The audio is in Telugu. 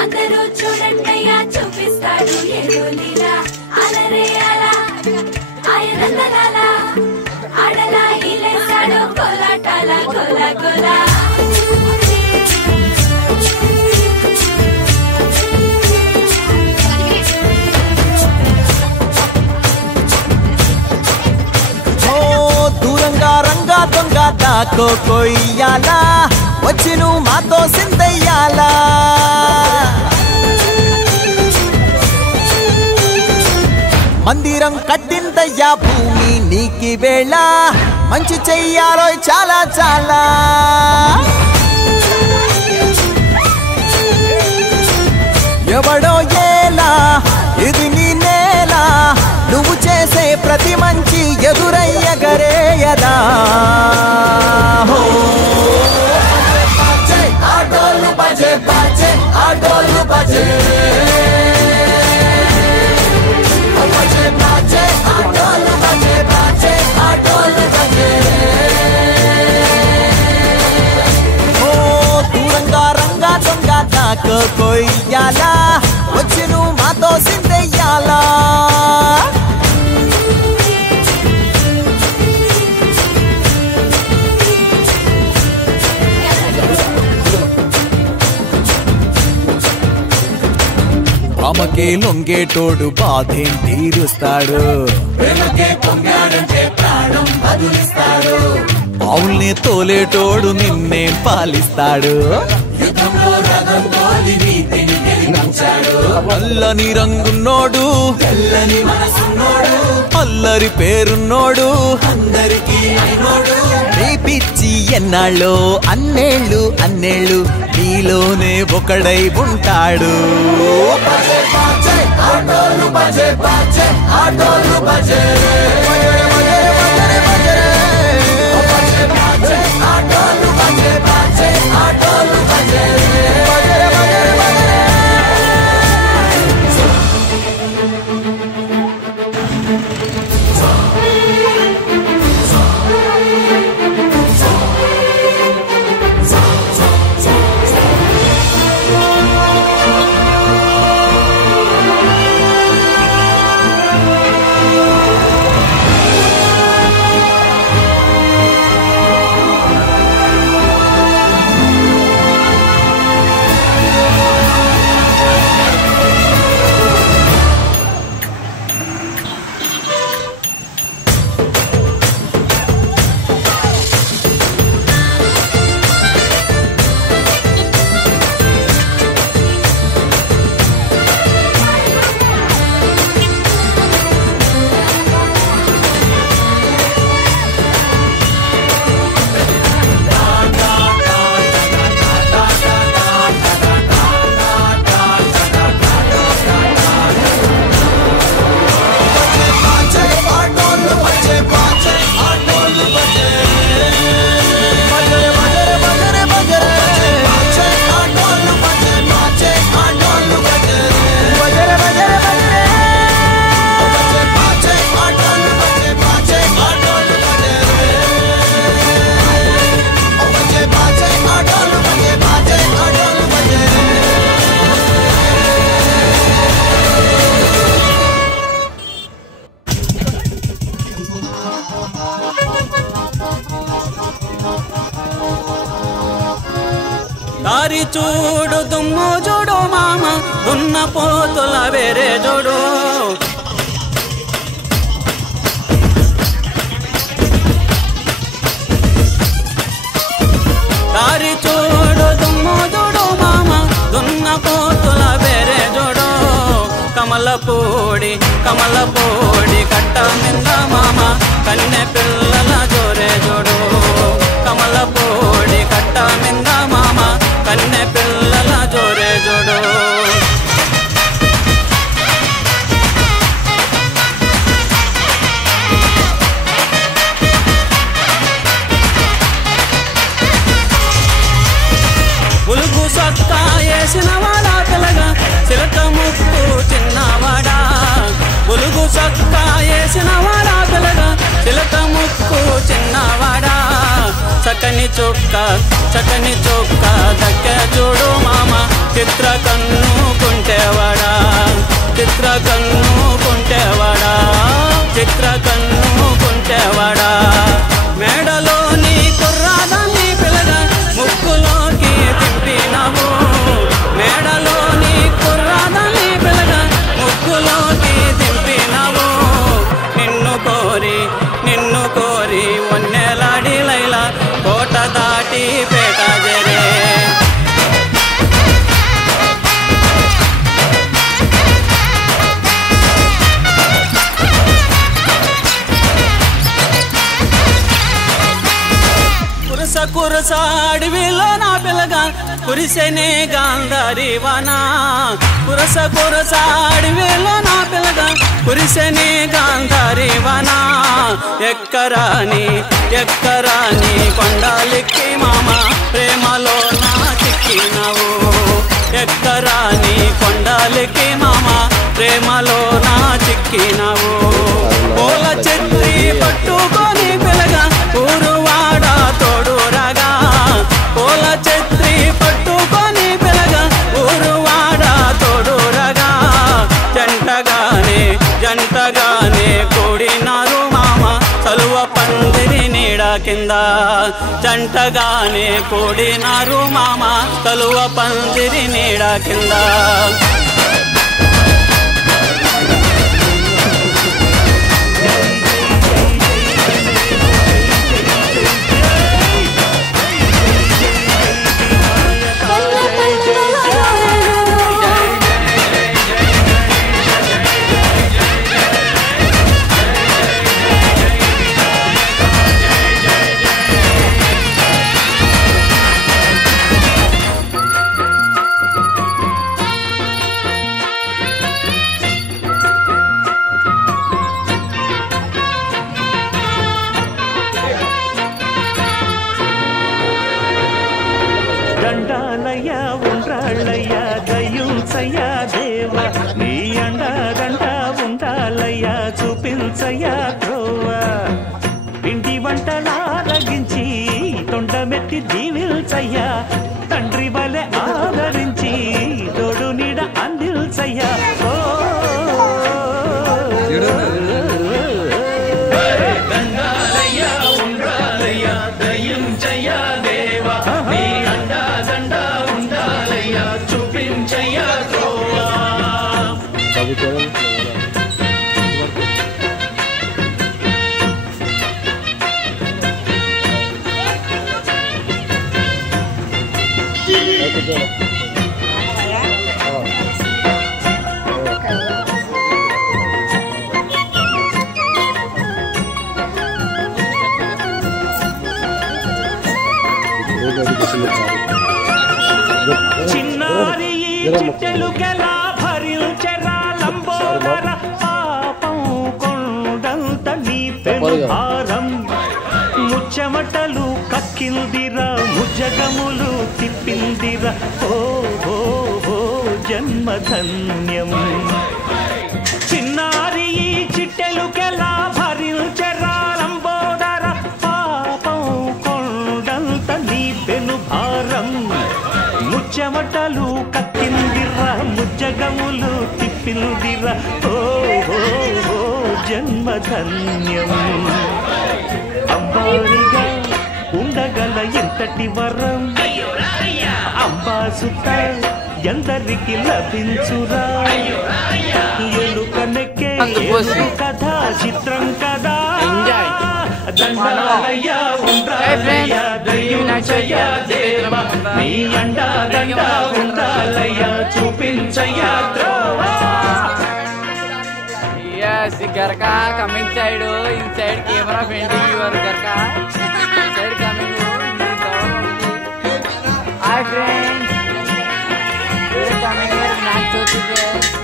అందరూ చూడండియా చూపిస్తాడు ఏదో లీలా అలరే అలా ఆయనందలాలా ఆడలా ఇలేసాడు కోలాటాల కోలా కోలా దూరంగా రంగా దొంగ దాకో కొయ్యాలా వచ్చి నువ్వు మాతో సిందయ్యాలా మందిరం కట్టిందయ్యా భూమి నీకి వేళ మంచి చెయ్యాలో చాలా చాలా ఎవడో ఏలా ఇది నీ నేల నువ్వు చేసే ప్రతి మంచి ఎదురయ్యగరేయదా ఆటోలు బజే బజే ఆటోలు బజే దూరంగా రంగా దొంగ దాకో కొయ్యాలా వచ్చి నువ్వు మాతో సిందయ్యాలా ఆమెకే లొంగేటోడు బాధేం తీరుస్తాడు ఆవుల్ని తోలేటోడు నిన్నే పాలిస్తాడు అల్లని రంగున్నోడు అల్లరి పేరున్నోడు అందరికీ నీ పిచ్చి ఎన్నాళ్ళో అన్నేళ్ళు అన్నేళ్ళు నీలోనే ఒకడై ఉంటాడు ఆటోలు బజే బజే ఆటోలు బజే ఆటోలు బజే బజే ఆటోలు బజే దారి చూడు దుమ్ము చూడు మామ దున్న పోతుల వేరే చూడు దారి చూడు దుమ్ము చూడు మామ దున్న పోతుల వేరే చూడు కమలపూడి కట్ట మింద మామ కన్నె పిల్లల జోరే చూడు కమలపూడి కట్ట మింద మామ కన్నె పిల్లల జోరే చూడు ఉలుగు సత్తా వేసిన వాడా పిల్లగా చిలక ముక్కు చిన్నవాడా ఉలుగు సత్తా వేసిన వాడా పిల్లగా చిలక ముక్కు చక్కని చొక్క దక్క చూడు మామ చిత్ర కన్ను కుంటేవాడా చిత్ర కన్ను కుంటేవాడా మేడలోని కుర్రాదాన్ని పిలగ ముక్కులోకి తిప్పినవు మేడలోని కుర్రాదాన్ని పిలగ ముక్కులోకి తిప్పినవు నిన్ను కోరి వన్నెలాడి లైలా కోట దాటి పేట జరే కురస అడవిలో నా పిల్లగా కురిసెనే గాంధారి వానా కురస అడవిలో నా పిల్లగా కురిసెనే గాంధారి వానా ఎక్కరాని కొండాలిక్కి మామ ప్రేమలో నా చిక్కినవు ఎక్కరాని కొండాలిక్కి మామ ప్రేమలో నా చిక్కినవు పూల చెత్రి పట్టుకొని పిల్లగా ఊరువాడ తోడురగా పూల చెత్రి పట్టుకొని పిల్లగా ఊరువాడ తోడురగా జంటగానే కూడినారు మామ చలువ పందిరి నీడ కింద జంటగానే కూడినారు మామ చలువ పందిరి నీడ కింద దండాలయ్య ఉండ్రాళ్ళయ్య దయ్యుంచయ్య దేవ నీ అండదండ ఉండాలయ్య చూపించయ్య త్రోవ పిండి వంటలారగించి తొండమెత్తి దీవిల్చయ్య తండ్రి వలె ఆదరించి తోడు నీడ అందిల్చయ్య దండాలయ్య ఉండ్రాళ్ళయ్య దయ్యుంచయ్య దేవ నీ అండదండ ఉండాలయ్య చూపించయ్య త్రోవ చిన్నారి చిట్టెలుకెలా భరించెరా లంబోదర పాపం కొండంత నీ పెనుభారం ముచ్చమటలు కక్కిందిరా ముజగములు తిప్పిందిరా ఓ జన్మధన్యం చిన్నారి చిట్టెలుకెలా భరించెరా లంబోదర పాపం కొండంత నీ పెనుభారం ముచ్చమటలు కక్కిందిరా ముజ్జగములు తిప్పిందిరా ఓ జన్మధన్యం అంబారిగా ఉండగల ఎంతటి వరం అంబాసుత ఎందరికి లభించురా ఎలుకనెక్కే కథ చిత్రం కదా దండాలయ్య ఉండ్రాళ్ళయ్య దయ్యుంచయ్య దేవ నీ అండదండ ఉండాలయ్య చూపించయ్య త్రోవ यस घर का कमिंग साइड हो इन साइड कैमरा पेंटिंग योर घर का साइड कमिंग हो हाय फ्रेंड्स कमिंग नाच हो चुके हैं